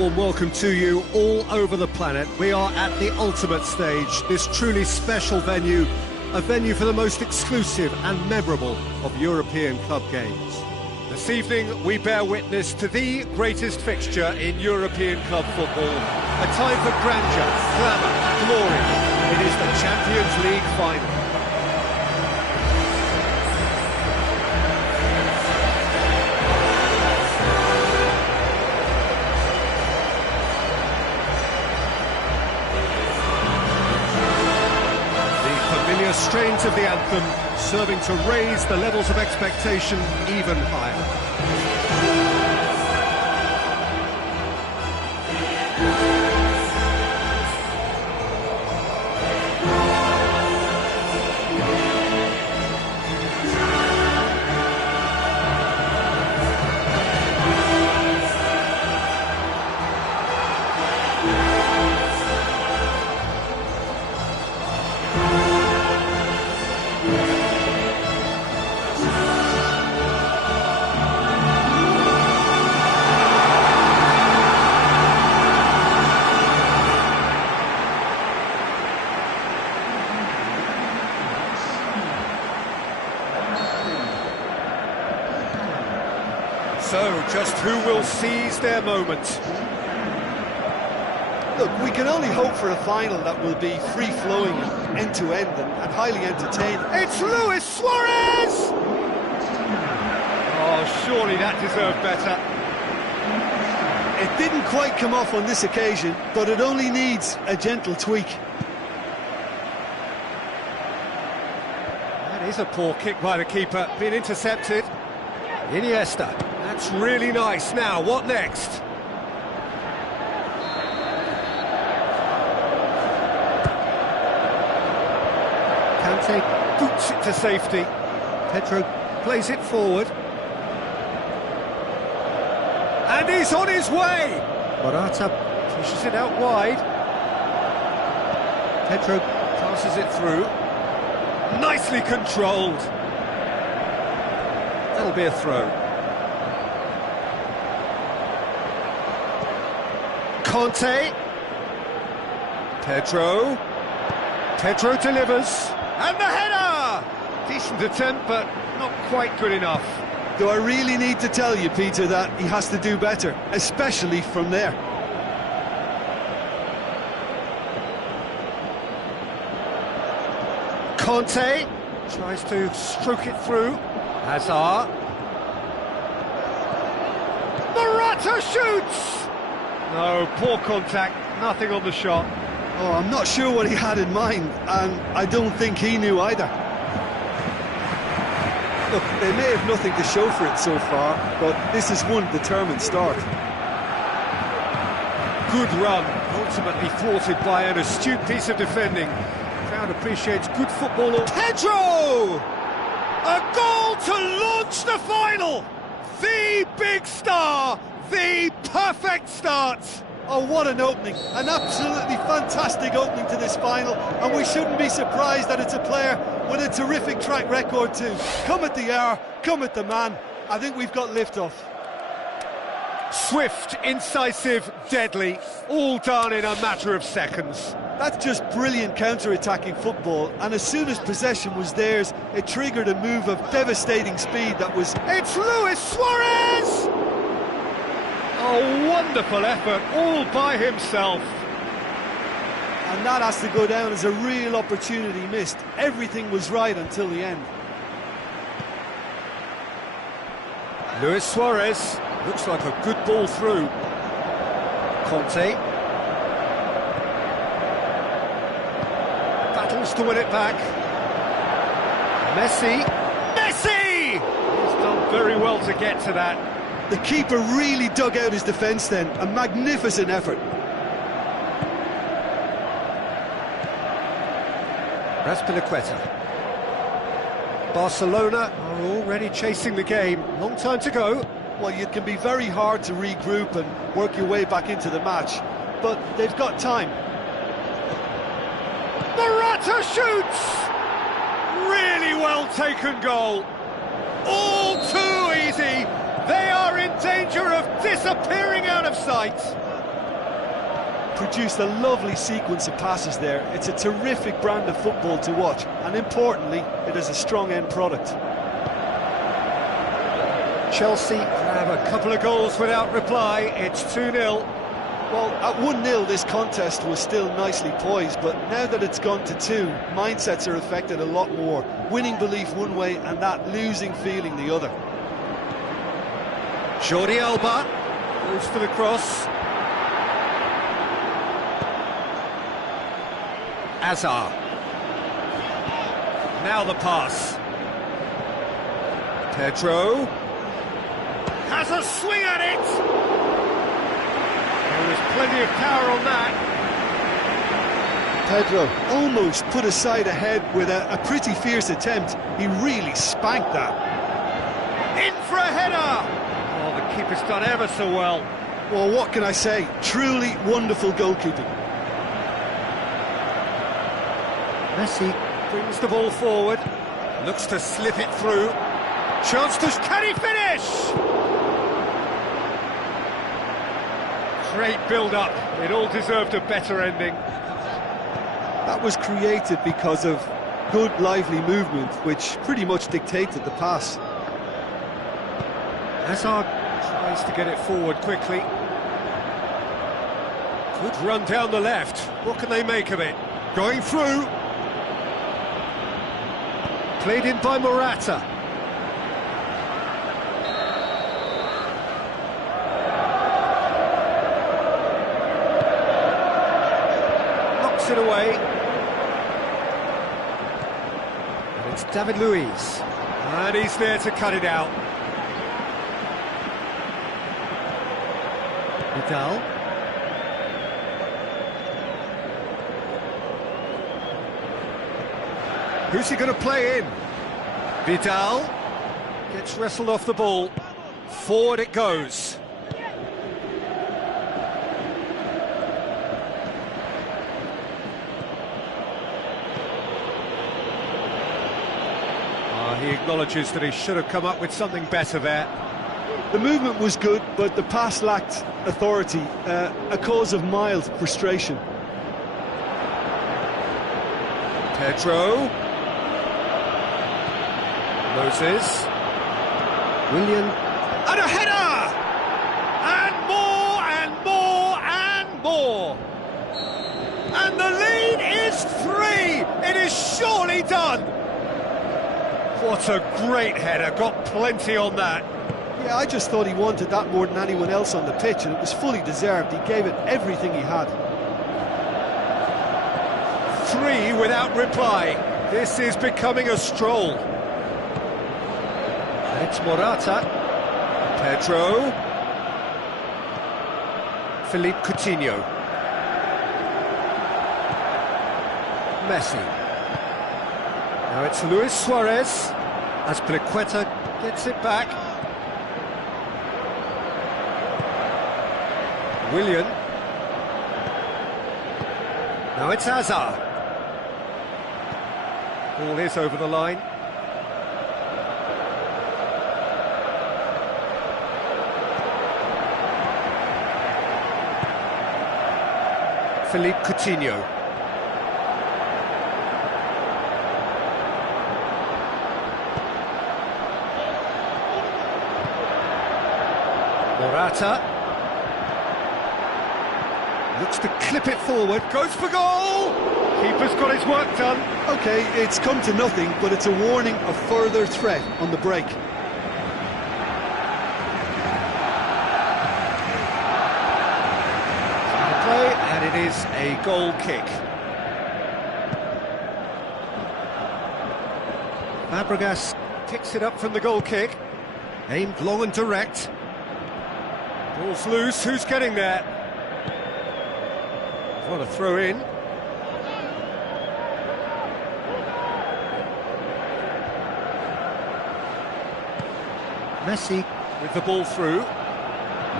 warm welcome to you all over the planet. We are at the ultimate stage, this truly special venue, a venue for the most exclusive and memorable of European club games. This evening we bear witness to the greatest fixture in European club football, a time for grandeur, glamour, glory. It is the Champions League final. Strains of the anthem serving to raise the levels of expectation even higher. So, just who will seize their moment? Look, we can only hope for a final that will be free-flowing, end-to-end and highly entertaining. It's Luis Suarez! Oh, surely that deserved better. It didn't quite come off on this occasion, but it only needs a gentle tweak. That is a poor kick by the keeper, being intercepted. Iniesta. That's really nice. Now, what next? Kante boots it to safety. Pedro plays it forward. And he's on his way! Morata pushes it out wide. Pedro passes it through. Nicely controlled. That'll be a throw. Conte. Pedro delivers. And the header! Decent attempt, but not quite good enough. Do I really need to tell you, Peter, that he has to do better, especially from there? Conte tries to stroke it through. Hazard. Morata shoots! No, poor contact, nothing on the shot. Oh, I'm not sure what he had in mind, and I don't think he knew either. Look, they may have nothing to show for it so far, but this is one determined start. Good run, ultimately thwarted by an astute piece of defending. The crowd appreciates good football. Pedro! A goal to launch the final! The big star! The perfect start! Oh, what an opening. An absolutely fantastic opening to this final, and we shouldn't be surprised that it's a player with a terrific track record too. Come at the hour, come at the man. I think we've got liftoff. Swift, incisive, deadly, all done in a matter of seconds. That's just brilliant counter-attacking football, and as soon as possession was theirs, it triggered a move of devastating speed that was... It's Luis Suarez! A wonderful effort, all by himself. And that has to go down as a real opportunity missed. Everything was right until the end. Luis Suarez, looks like a good ball through. Conte. Battles to win it back. Messi! He's done very well to get to that. The keeper really dug out his defence then, a magnificent effort. Raspilicueta. Barcelona are already chasing the game, long time to go. Well, it can be very hard to regroup and work your way back into the match, but they've got time. Morata shoots! Really well taken goal. All too easy. They are in danger of disappearing out of sight. produced a lovely sequence of passes there. It's a terrific brand of football to watch, and importantly, it is a strong end product. Chelsea have a couple of goals without reply. It's 2-0. Well, at 1-0 this contest was still nicely poised, but now that it's gone to 2, mindsets are affected a lot more. Winning belief one way and that losing feeling the other. Jordi Alba goes for the cross. Azar. Now the pass. Pedro has a swing at it. There's plenty of power on that. Pedro almost put his side ahead with a pretty fierce attempt. He really spanked that. In for a header. Oh, the keeper's done ever so well. Well, what can I say? Truly wonderful goalkeeping. Messi brings the ball forward, looks to slip it through. Chance to... Can he finish? Great build-up. It all deserved a better ending. That was created because of good, lively movement, which pretty much dictated the pass. Hazard tries to get it forward quickly. Good run down the left. What can they make of it? Going through. Played in by Morata. Knocks it away. And it's David Luiz. And he's there to cut it out. Vidal. Who's he going to play in? Vidal gets wrestled off the ball. Forward it goes. He acknowledges that he should have come up with something better there. The movement was good, but the pass lacked authority, a cause of mild frustration. Pedro. Moses. Willian. And a header! And more, and more, and more! And the lead is 3! It is surely done! What a great header, got plenty on that. Yeah, I just thought he wanted that more than anyone else on the pitch, and it was fully deserved. He gave it everything he had. 3 without reply. This is becoming a stroll. It's Morata. Pedro. Philippe Coutinho. Messi. Now it's Luis Suarez. As Pliqueta gets it back. Willian. Now it's Hazard. Ball is over the line. Philippe Coutinho. Morata. Looks to clip it forward, goes for goal! Keeper's got his work done. OK, it's come to nothing, but it's a warning of further threat on the break. Play, and it is a goal kick. Fabregas picks it up from the goal kick. Aimed long and direct. Ball's loose, who's getting there? What a throw in. Messi with the ball through.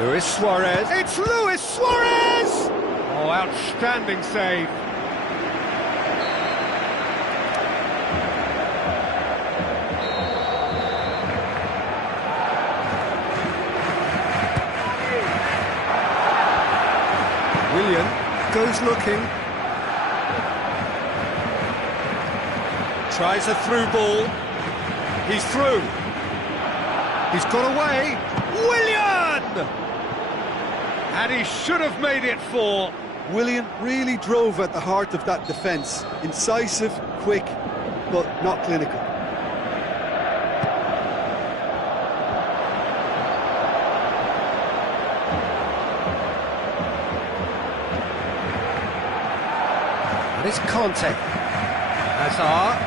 Luis Suarez. It's Luis Suarez! Oh, outstanding save. Willian. Goes looking. Tries a through ball. He's through. He's got away. Willian! And he should have made it 4. Willian really drove at the heart of that defence. Incisive, quick, but not clinical. And it's Conte. Hazard.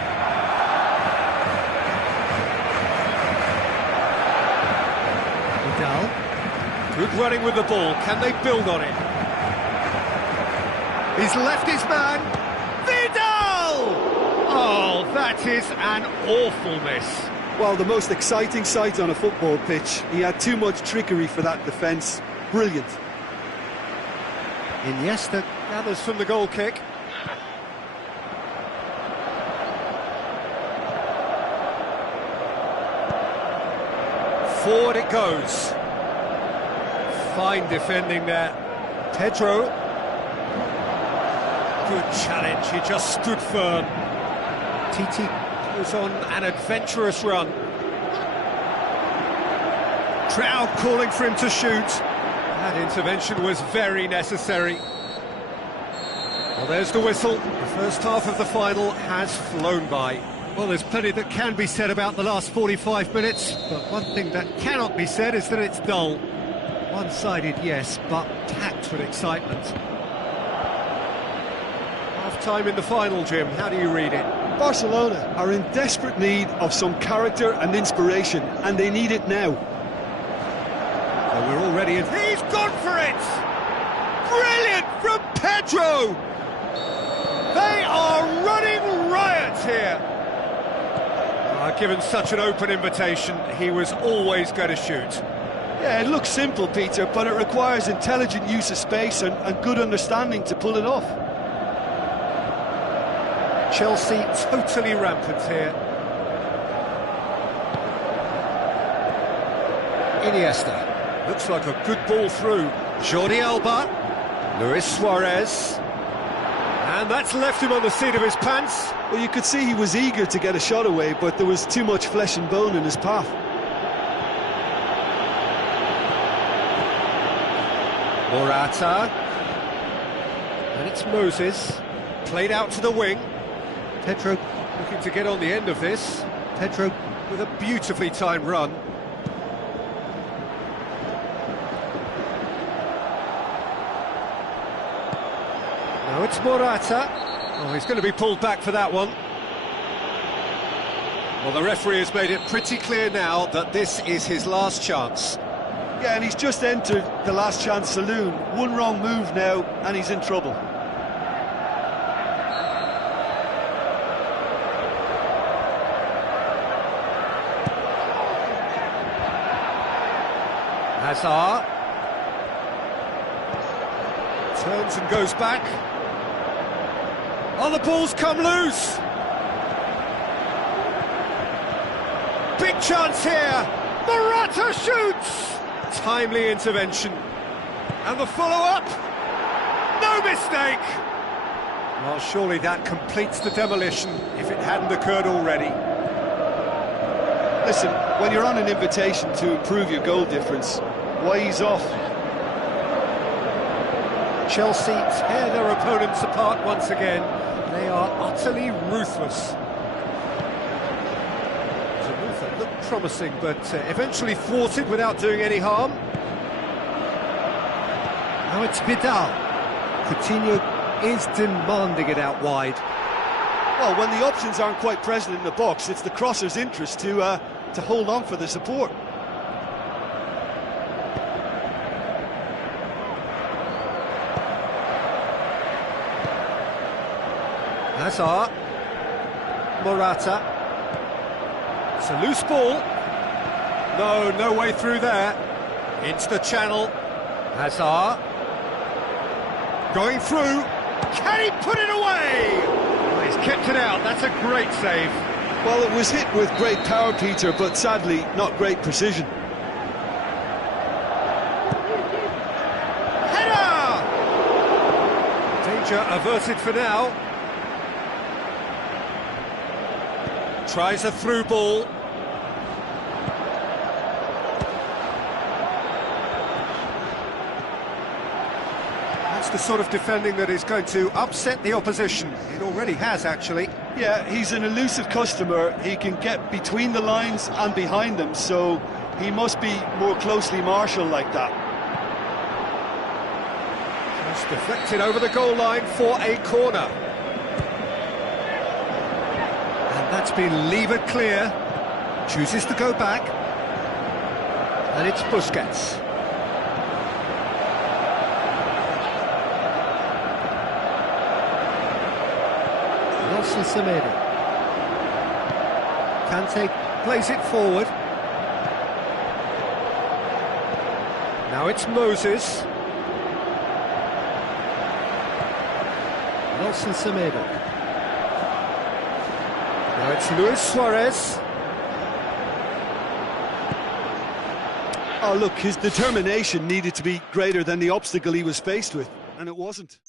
Vidal. Good running with the ball. Can they build on it? He's left his man. Vidal! Oh, that is an awful miss. Well, the most exciting sight on a football pitch. He had too much trickery for that defence. Brilliant. Iniesta gathers from the goal kick. Forward it goes. Fine defending there. Pedro. Good challenge, he just stood firm. Titi goes on an adventurous run. Crowd calling for him to shoot. That intervention was very necessary. Well, there's the whistle. The first half of the final has flown by. Well, there's plenty that can be said about the last 45 minutes, but one thing that cannot be said is that it's dull. One-sided, yes, but packed with excitement. Half-time in the final, Jim. How do you read it? Barcelona are in desperate need of some character and inspiration, and they need it now. Well, we're already in... He's gone for it! Brilliant from Pedro! They are running riot here! Given such an open invitation, he was always going to shoot. Yeah, it looks simple, Peter, but it requires intelligent use of space and good understanding to pull it off. Chelsea totally rampant here. Iniesta. Looks like a good ball through. Jordi Alba. Luis Suarez. And that's left him on the seat of his pants. Well, you could see he was eager to get a shot away, but there was too much flesh and bone in his path. Morata. And it's Moses. Played out to the wing. Pedro looking to get on the end of this. Pedro with a beautifully timed run. Now it's Morata. Oh, he's going to be pulled back for that one. Well, the referee has made it pretty clear now that this is his last chance. Yeah, and he's just entered the last chance saloon. One wrong move now, and he's in trouble. Hazard. Turns and goes back. Oh, the ball's come loose. Big chance here. Morata shoots. Timely intervention. And the follow-up. No mistake. Well, surely that completes the demolition if it hadn't occurred already. Listen, when you're on an invitation to improve your goal difference, why ease off? Chelsea tear their opponents apart once again. They are utterly ruthless. It was a move that looked promising, but eventually thwarted without doing any harm. Now it's Vidal. Coutinho is demanding it out wide. Well, when the options aren't quite present in the box, it's the crosser's interest to hold on for the support. Hazard. Morata. It's a loose ball. No way through there. Into the channel. Hazard. Going through. Can he put it away? Oh, he's kept it out. That's a great save. Well, it was hit with great power, Peter, but sadly, not great precision. Danger averted for now. Tries a through ball. That's the sort of defending that is going to upset the opposition. It already has, actually. Yeah, he's an elusive customer. He can get between the lines and behind them, so he must be more closely marshalled like that. Just deflected over the goal line for a corner. And that's been levered clear. Chooses to go back. And it's Busquets. Nelson Semedo. Kante plays it forward. Now it's Moses. Nelson Semedo. Now it's Luis Suarez. Oh, look, his determination needed to be greater than the obstacle he was faced with, and it wasn't.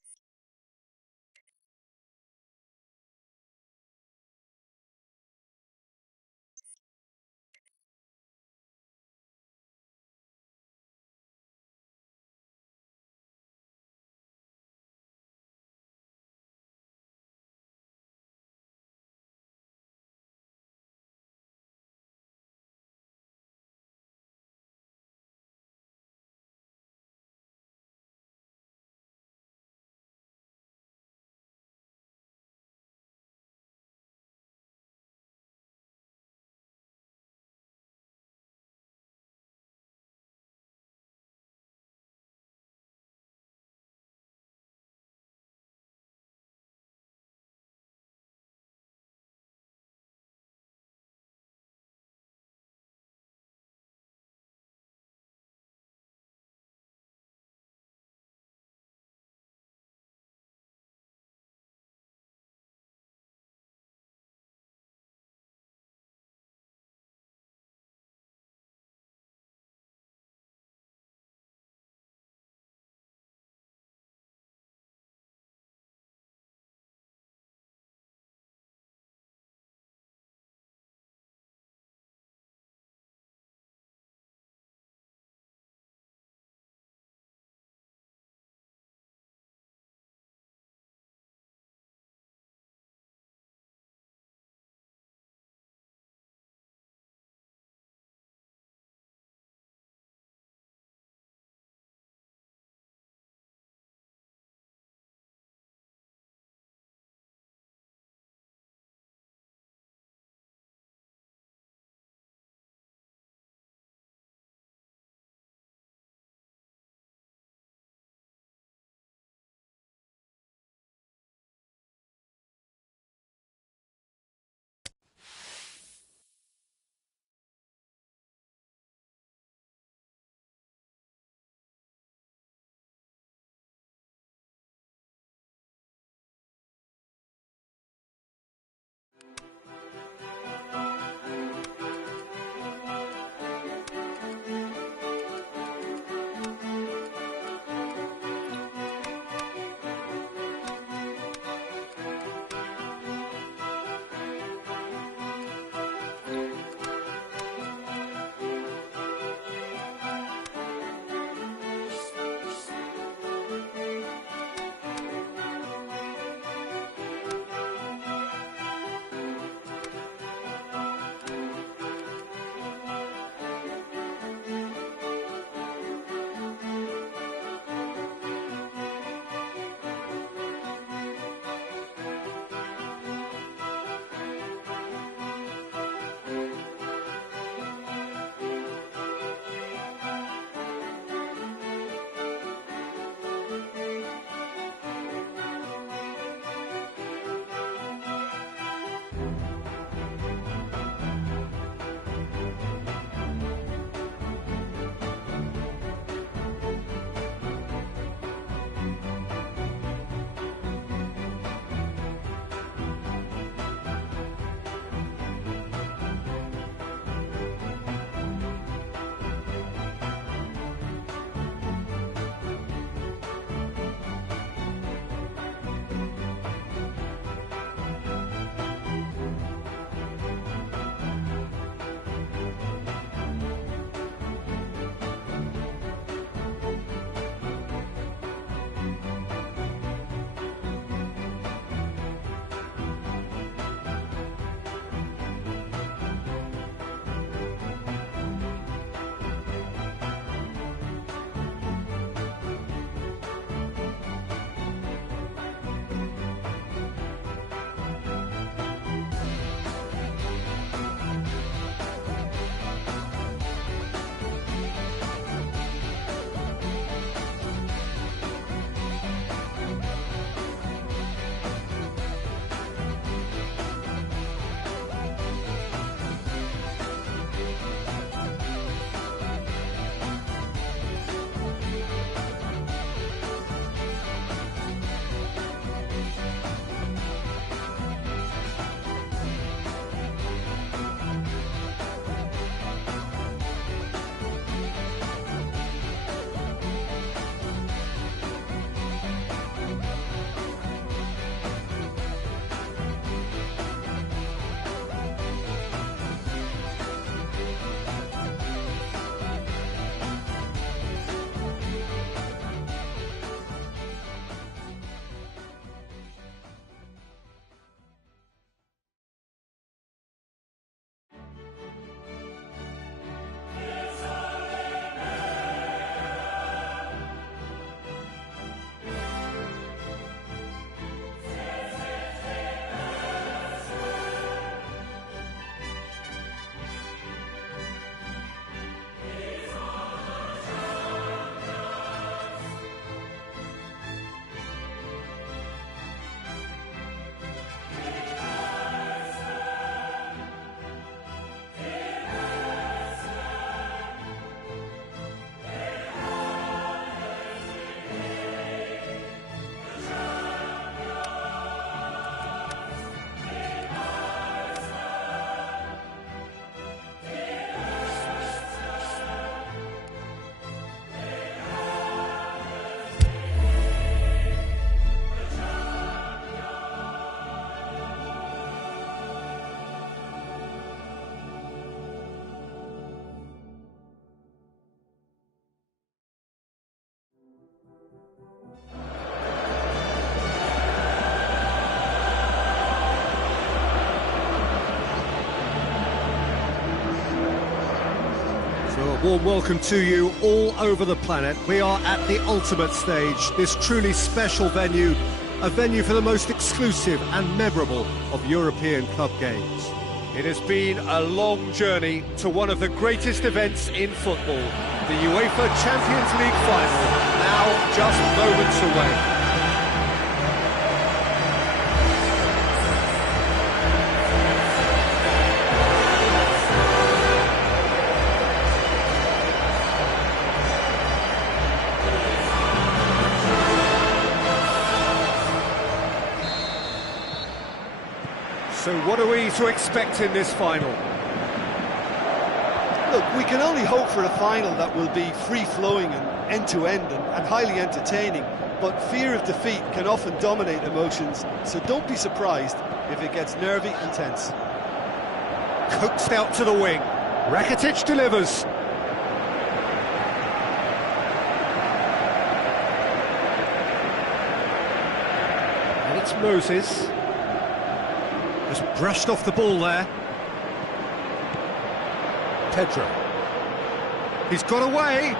Warm welcome to you all over the planet. We are at the ultimate stage, this truly special venue, a venue for the most exclusive and memorable of European club games. It has been a long journey to one of the greatest events in football, the UEFA Champions League final, now just moments away. So what are we to expect in this final? Look, we can only hope for a final that will be free-flowing and end-to-end and highly entertaining, but fear of defeat can often dominate emotions, so don't be surprised if it gets nervy and tense. Coaxed out to the wing. Rakitic delivers. And it's Moses. Just brushed off the ball there. Pedro. He's got away.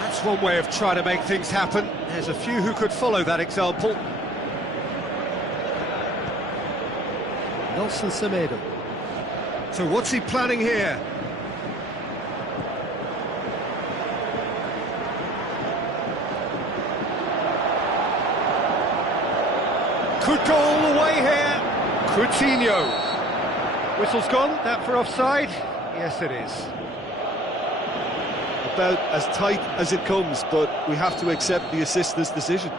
That's one way of trying to make things happen. There's a few who could follow that example. Nelson Semedo. So what's he planning here? Could go all the way here. Coutinho. Whistle's gone. That for offside? Yes, it is. About as tight as it comes, but we have to accept the assistant's decision.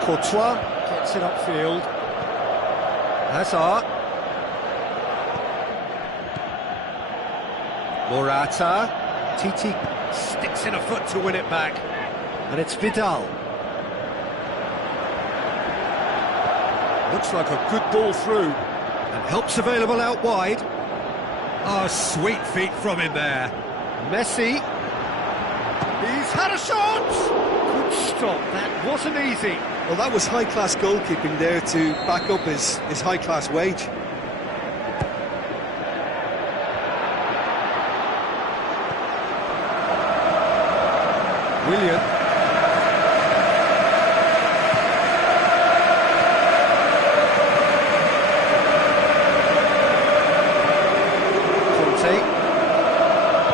Courtois gets it upfield. Hazard. Morata. Titi sticks in a foot to win it back. And it's Vidal. Looks like a good ball through. And help's available out wide. Oh, sweet feet from him there. Messi. He's had a shot! Good stop, that wasn't easy. Well, that was high-class goalkeeping there to back up his high-class wage. Willian.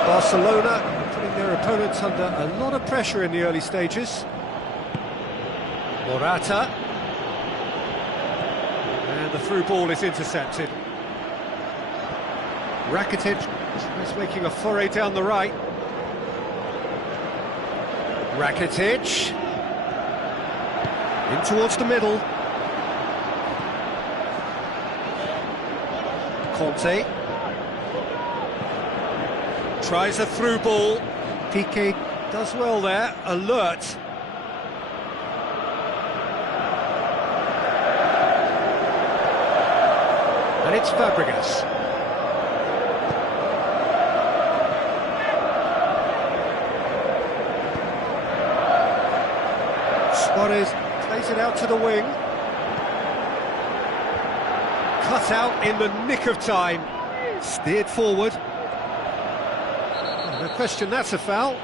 Barcelona putting their opponents under a lot of pressure in the early stages. Morata. And the through ball is intercepted. Rakitic is making a foray down the right. Rakitic. In towards the middle. Conte. Tries a through ball. Piqué does well there, alert. And it's Fabregas. Suarez plays it out to the wing. Cut out in the nick of time. Steered forward. No question, that's a foul.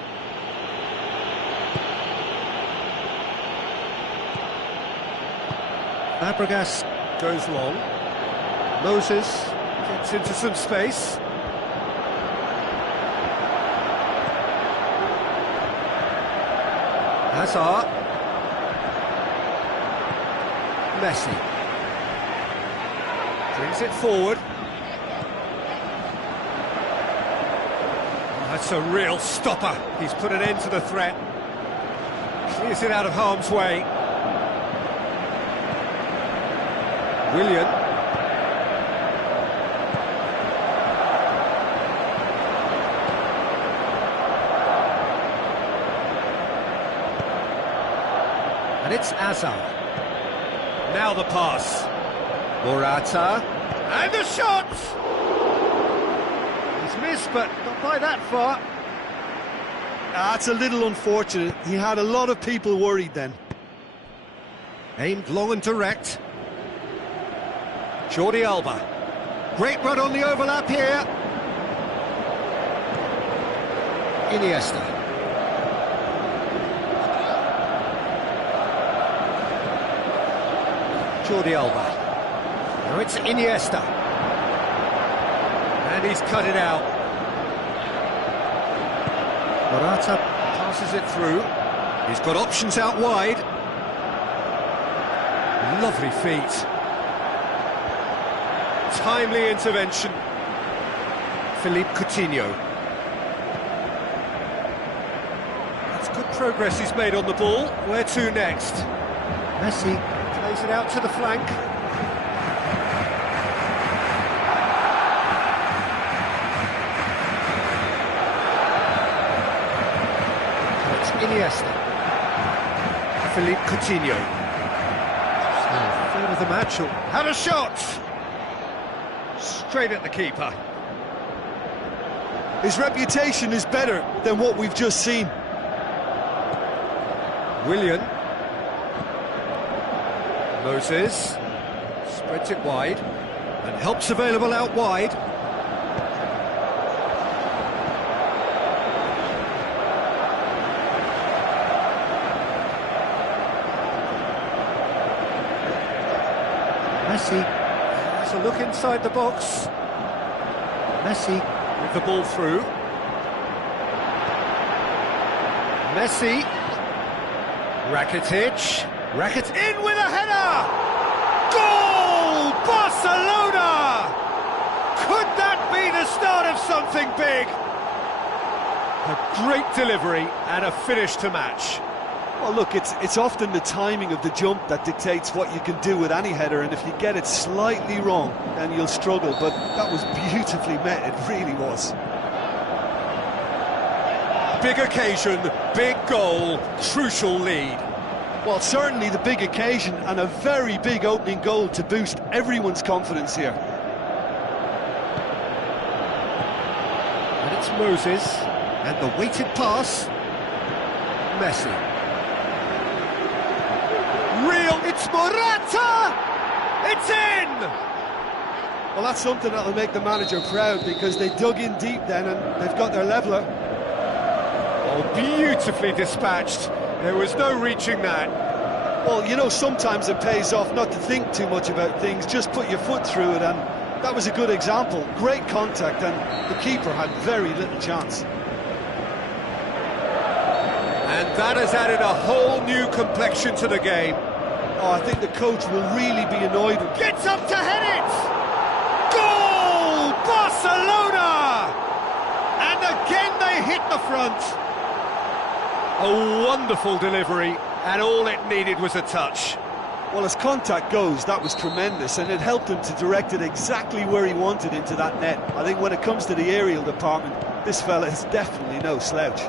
Fabregas goes long. Moses gets into some space. Hazard. Messi. Brings it forward. That's a real stopper. He's put an end to the threat. Clears it out of harm's way. Willian. And it's Hazard. Now the pass. Morata. And the shot! He's missed, but not by that far. That's a little unfortunate. He had a lot of people worried then. Aimed long and direct. Jordi Alba. Great run on the overlap here. Iniesta. Jordi Alba. Now it's Iniesta. And he's cut it out. Morata passes it through. He's got options out wide. Lovely feet. Timely intervention. Philippe Coutinho. That's good progress he's made on the ball. Where to next? Messi plays it out to the flank. It's Iniesta. Philippe Coutinho. Third of the match. Had a shot! Straight at the keeper. His reputation is better than what we've just seen. Willian. Moses. Spreads it wide. And helps available out wide. Messi has a look inside the box. Messi with the ball through. Messi. Rakitic. Rakitic in with a header! Goal! Barcelona! Could that be the start of something big? A great delivery and a finish to match. Well, look, it's often the timing of the jump that dictates what you can do with any header, and if you get it slightly wrong, then you'll struggle, but that was beautifully met, it really was. Big occasion, big goal, crucial lead. Well, certainly the big occasion and a very big opening goal to boost everyone's confidence here. And it's Moses, and the weighted pass. Messi. It's Morata! It's in! Well, that's something that'll make the manager proud, because they dug in deep then and they've got their leveller. Oh, beautifully dispatched. There was no reaching that. Well, you know, sometimes it pays off not to think too much about things, just put your foot through it, and that was a good example. Great contact, and the keeper had very little chance. And that has added a whole new complexion to the game. Oh, I think the coach will really be annoyed. Gets up to head it! Goal! Barcelona! And again they hit the front. A wonderful delivery, and all it needed was a touch. Well, as contact goes, that was tremendous, and it helped him to direct it exactly where he wanted into that net. I think when it comes to the aerial department, this fella is definitely no slouch.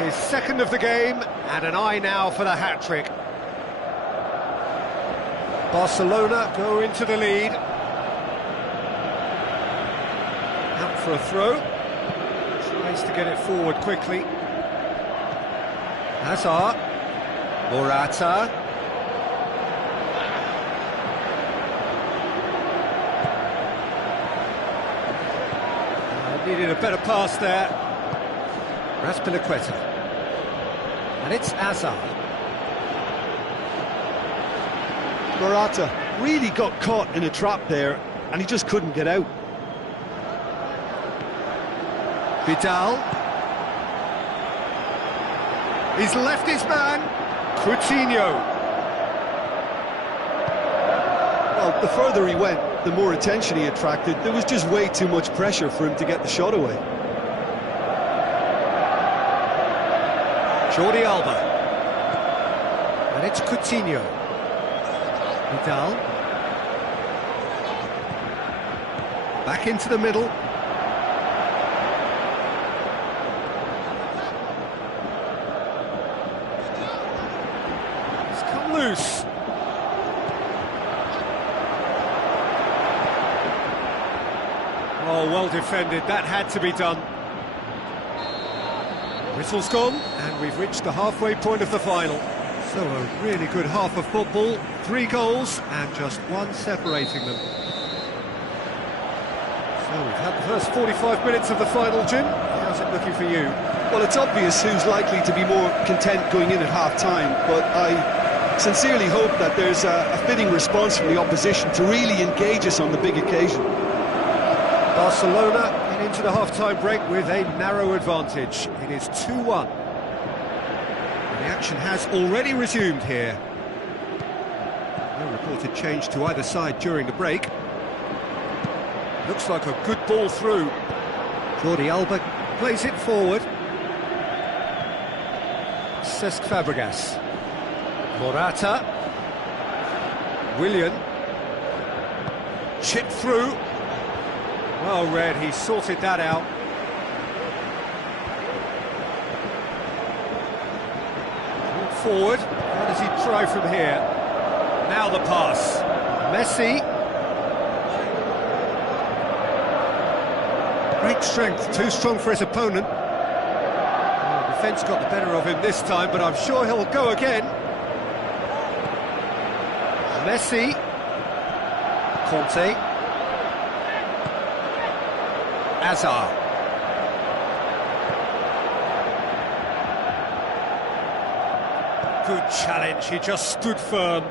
His second of the game, and an eye now for the hat-trick. Barcelona go into the lead. Out for a throw. Tries to get it forward quickly. Hazard. Morata. Needed a better pass there. Raspilicueta. And it's Hazard. Morata really got caught in a trap there, and he just couldn't get out. Vidal. He's left his man. Coutinho. Well, the further he went, the more attention he attracted. There was just way too much pressure for him to get the shot away. Jordi Alba. And it's Coutinho. Vidal. Back into the middle. It's come loose. Oh, well defended. That had to be done. Whistle's gone, and we've reached the halfway point of the final. So a really good half of football, 3 goals and just 1 separating them. So we've had the first 45 minutes of the final, Jim. How's it looking for you? Well, it's obvious who's likely to be more content going in at half-time, but I sincerely hope that there's a fitting response from the opposition to really engage us on the big occasion. Barcelona get into the half-time break with a narrow advantage. It is 2-1. The action has already resumed here. No reported change to either side during the break. Looks like a good ball through. Jordi Alba plays it forward. Cesc Fabregas. Morata. Willian. Chipped through. Well read, he sorted that out. Forward. How does he try from here? Now the pass. Messi. Great strength, too strong for his opponent. Well, defence got the better of him this time, but I'm sure he'll go again. Messi. Conte. Hazard. Good challenge, he just stood firm.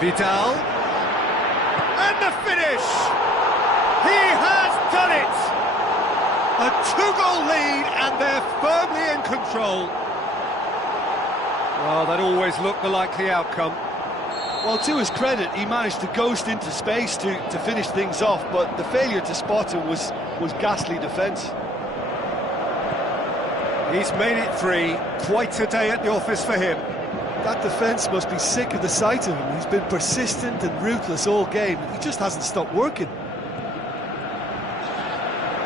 Vidal. And the finish! He has done it! A 2-goal lead and they're firmly in control. Well, that always looked the likely outcome. Well, to his credit, he managed to ghost into space to finish things off, but the failure to spot him was ghastly defence. He's made it 3, quite a day at the office for him. That defence must be sick of the sight of him. He's been persistent and ruthless all game. He just hasn't stopped working.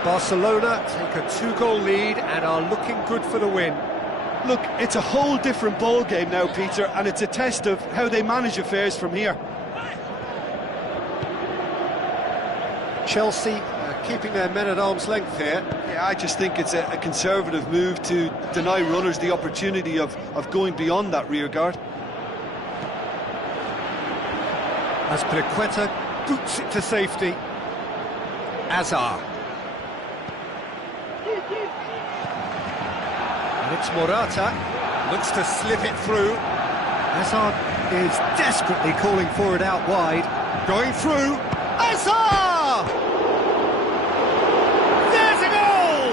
Barcelona take a 2-goal lead and are looking good for the win. Look, it's a whole different ball game now, Peter, and it's a test of how they manage affairs from here. Chelsea keeping their men at arm's length here. Yeah, I just think it's a conservative move to deny runners the opportunity of going beyond that rear guard. As Pes2018 boots it to safety. Hazard. And it's Morata. Looks to slip it through. Hazard is desperately calling for it out wide. Going through. Hazard! There's a goal!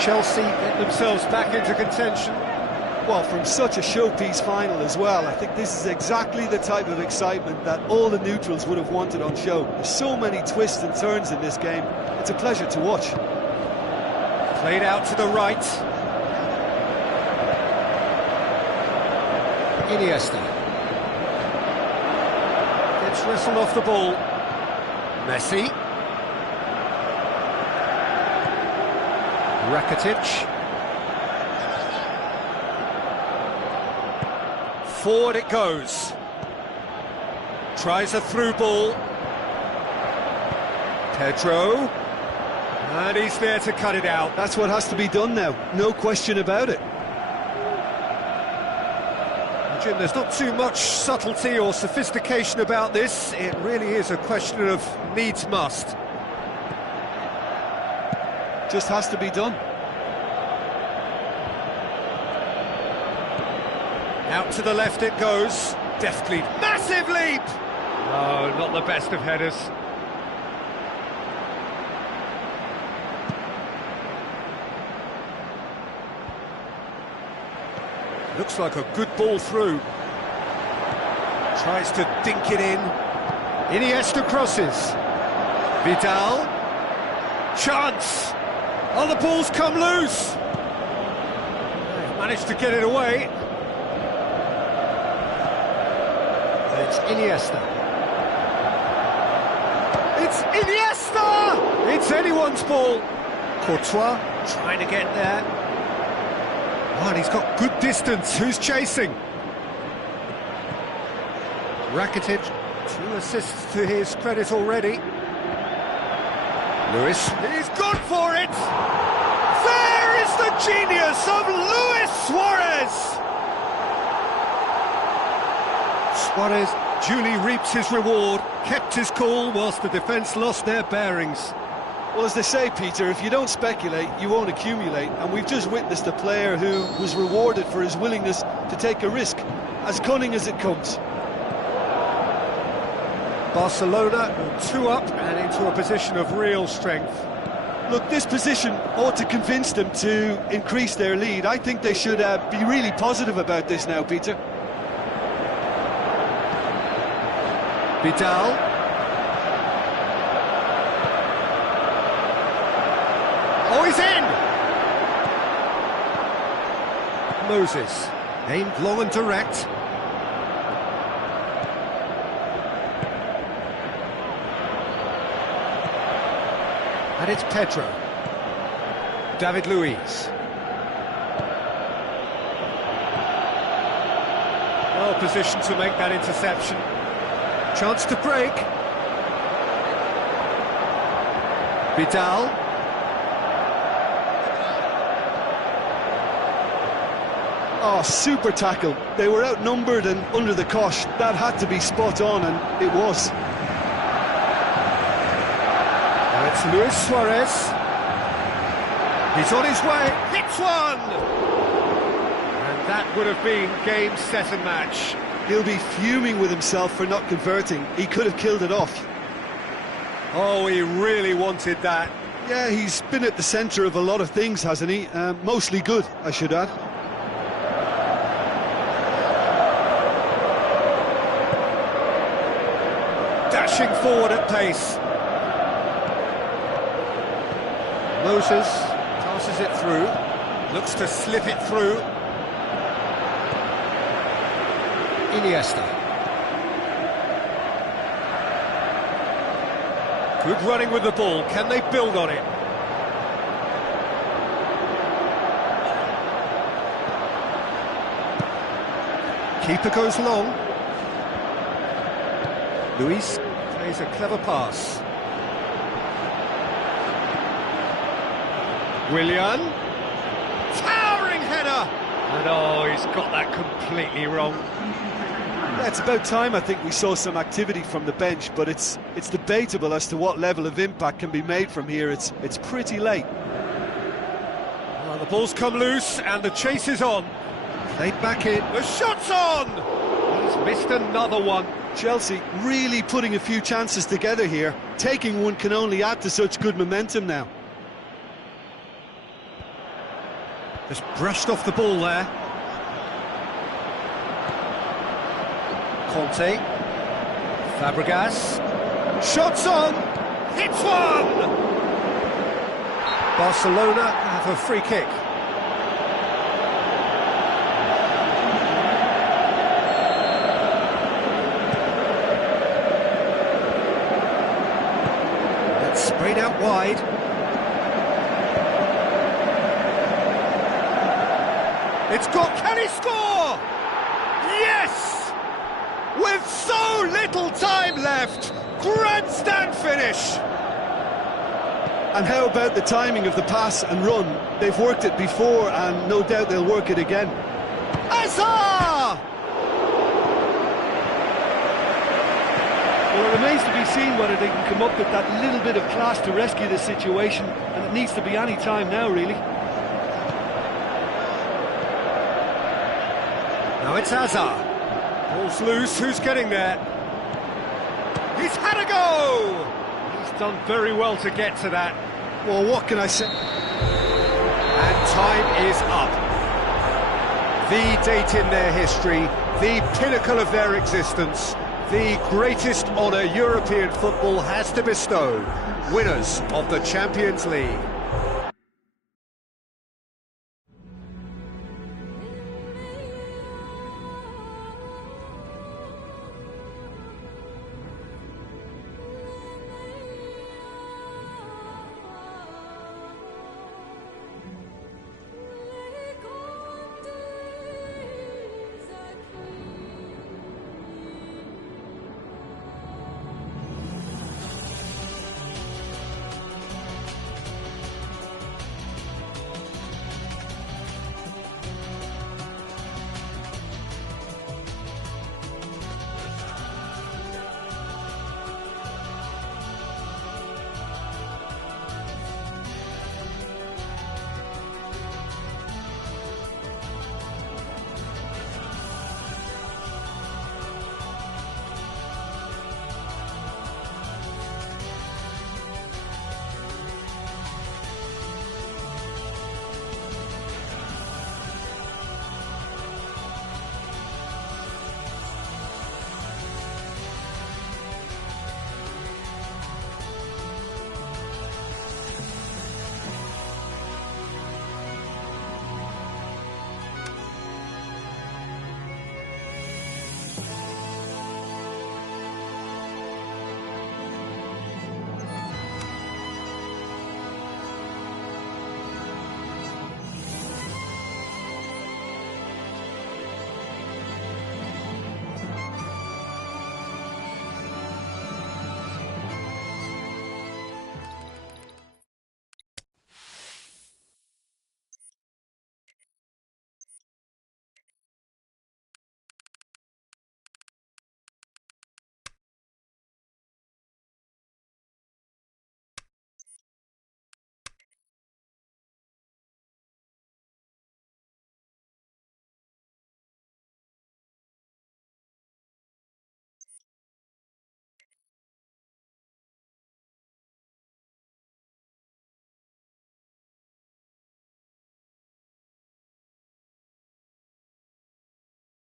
Chelsea get themselves back into contention. Well, from such a showpiece final as well, I think this is exactly the type of excitement that all the neutrals would have wanted on show. There's so many twists and turns in this game. It's a pleasure to watch. Played out to the right. Iniesta. Gets wrestled off the ball. Messi. Rakitic. Forward it goes. Tries a through ball. Pedro. And he's there to cut it out. That's what has to be done now, no question about it. Jim, there's not too much subtlety or sophistication about this. It really is a question of needs must. Just has to be done. Out to the left it goes. Deftly. Massive leap! Oh, not the best of headers. Looks like a good ball through. Tries to dink it in. Iniesta crosses. Vidal. Chance! Oh, the ball's come loose! They've managed to get it away. It's Iniesta. It's Iniesta! It's anyone's ball. Courtois trying to get there. Oh, and he's got good distance. Who's chasing? Rakitic, 2 assists to his credit already. Lewis, he's gone for it! There is the genius of Luis Suarez! Suarez duly reaps his reward, kept his cool whilst the defence lost their bearings. Well, as they say, Peter, if you don't speculate, you won't accumulate. And we've just witnessed a player who was rewarded for his willingness to take a risk, as cunning as it comes. Barcelona 2 up and into a position of real strength. Look, this position ought to convince them to increase their lead. I think they should be really positive about this now, Peter. Vidal. Oh, he's in! Moses, aimed long and direct. And it's Pedro. David Luiz. Well positioned to make that interception. Chance to break. Vidal. Oh, super tackle. They were outnumbered and under the cosh. That had to be spot on, and it was. Now it's Luis Suarez. He's on his way. Hits one! And that would have been game, set and match. He'll be fuming with himself for not converting. He could have killed it off. Oh, he really wanted that. Yeah, he's been at the centre of a lot of things, hasn't he? Mostly good, I should add. Dashing forward at pace. Moses passes it through, looks to slip it through. Iniesta. Good running with the ball, can they build on it? Keeper goes long. Luis plays a clever pass. Willian. Towering header! And oh, he's got that completely wrong. Yeah, it's about time I think we saw some activity from the bench, but it's debatable as to what level of impact can be made from here. It's pretty late. Well, the ball's come loose and the chase is on. Played back in. The shot's on! He's missed another one. Chelsea really putting a few chances together here. Taking one can only add to such good momentum now. Just brushed off the ball there. Conte. Fabregas. Shots on! Hits one! Barcelona have a free kick. That's sprayed out wide. It's got, can he score? Yes! With so little time left, grandstand finish! And how about the timing of the pass and run? They've worked it before and no doubt they'll work it again. Azar! Well, it remains to be seen whether they can come up with that little bit of class to rescue the situation, and it needs to be any time now, really. Now it's Azar. Ball's loose, who's getting there? He's had a go! He's done very well to get to that. Well, what can I say? And time is up. The date in their history, the pinnacle of their existence, the greatest honour European football has to bestow, winners of the Champions League.